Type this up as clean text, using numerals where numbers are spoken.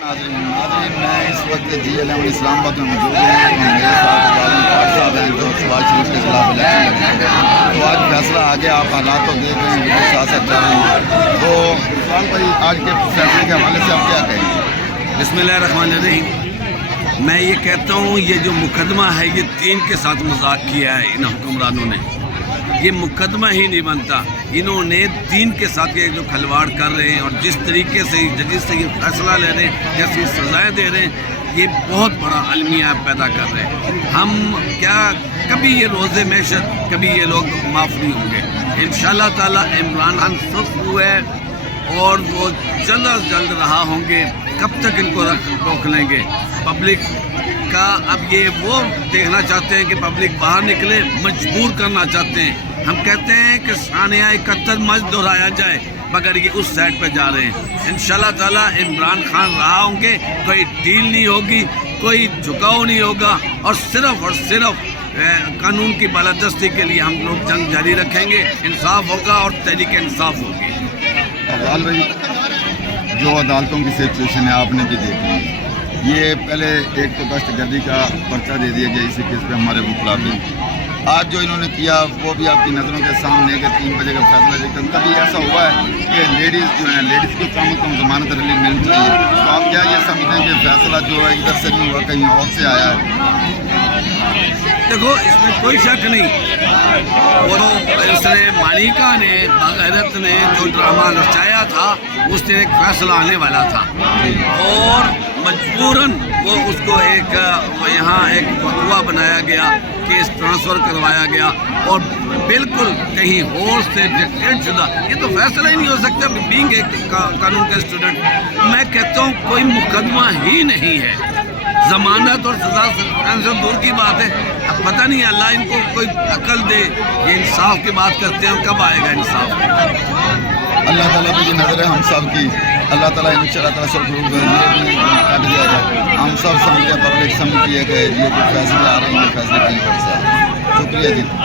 ناظرین میں اس وقت GL11 اسلام آباد میں موجود ہوں میرے ساتھ صاحب ہیں جو شہباز شریف کے خلاف الیکشن لڑیں گے تو آج فیصلہ آ گیا آپ حالات تو دیکھ رہے ہیں جو سیاست چل رہی ہے تو سوال بھائی آج کے فیصلے کے حوالے سے آپ کیا کہیں گے؟ بسم اللہ الرحمن الرحیم۔ میں یہ کہتا ہوں یہ جو مقدمہ ہے یہ دین کے ساتھ مذاق کیا ہے ان حکمرانوں نے، یہ مقدمہ ہی نہیں بنتا۔ انہوں نے دین کے ساتھ یہ جو کھلواڑ کر رہے ہیں اور جس طریقے سے ججز سے یہ فیصلہ لے رہے ہیں، جیسی سزائیں دے رہے ہیں، یہ بہت بڑا المیہ پیدا کر رہے ہیں۔ ہم کیا کبھی یہ روزے معیشت کبھی یہ لوگ معاف نہیں ہوں گے انشاءاللہ تعالیٰ۔ عمران خان سست ہوئے اور وہ جلد از جلد رہا ہوں گے۔ کب تک ان کو روک لیں گے؟ پبلک کا اب یہ وہ دیکھنا چاہتے ہیں کہ پبلک باہر نکلے، مجبور کرنا چاہتے ہیں۔ ہم کہتے ہیں کہ ثانیہ 71 مچ دہرایا جائے مگر یہ اس سائڈ پہ جا رہے ہیں۔ انشاءاللہ تعالیٰ عمران خان رہا ہوں گے، کوئی ڈیل نہیں ہوگی، کوئی جھکاؤ نہیں ہوگا اور صرف قانون کی بالادستی کے لیے ہم لوگ جنگ جاری رکھیں گے۔ انصاف ہوگا اور تحریک انصاف ہوگی۔ افضال بھائی جو عدالتوں کی سچویشن ہے آپ نے بھی دیکھی، یہ پہلے ایک تو دہشت گردی کا پرچہ دے دیا گیا اسی کیس پہ ہمارے مخالفین، آج جو انہوں نے کیا وہ بھی آپ کی نظروں کے سامنے ہے کہ 3 بجے کا فیصلہ لیکن کبھی ایسا ہوا ہے کہ لیڈیز جو ہیں لیڈیز کو کم از کم ضمانت ریلیز ملنی چاہیے، تو آپ کیا یہ سمجھتے ہیں کہ فیصلہ جو ہے ادھر سے نہیں ہوا کہیں اور سے آیا ہے؟ دیکھو اس میں کوئی شک نہیں، وہ اس نے مانیکا نے بغیرت نے جو ڈرامہ رچایا تھا اس نے ایک فیصلہ آنے والا تھا اور مجبوراً وہ اس کو ایک یہاں ایک بکوا بنایا گیا، کیس ٹرانسفر کروایا گیا اور بالکل کہیں اور سے ڈکٹیٹ شدہ، یہ تو فیصلہ ہی نہیں ہو سکتا بینگ ایک قانون کا اسٹوڈنٹ۔ میں کہتا ہوں کوئی مقدمہ ہی نہیں ہے، ضمانت اور سزا سے دور کی بات ہے۔ اب پتہ نہیں اللہ ان کو کوئی عقل دے، یہ انصاف کی بات کرتے ہیں، کب آئے گا انصاف؟ اللہ تعالیٰ کی نظر ہے ہم سب کی، اللہ تعالیٰ انشاءاللہ تعالیٰ سب کو یہ بھی کر دیا جائے۔ ہم سب سمجھتے ہیں، پبلک سمجھتی ہے کہ یہ جو فیصلے آ رہے ہیں فیصلے کہیں پر سے۔ شکریہ جی۔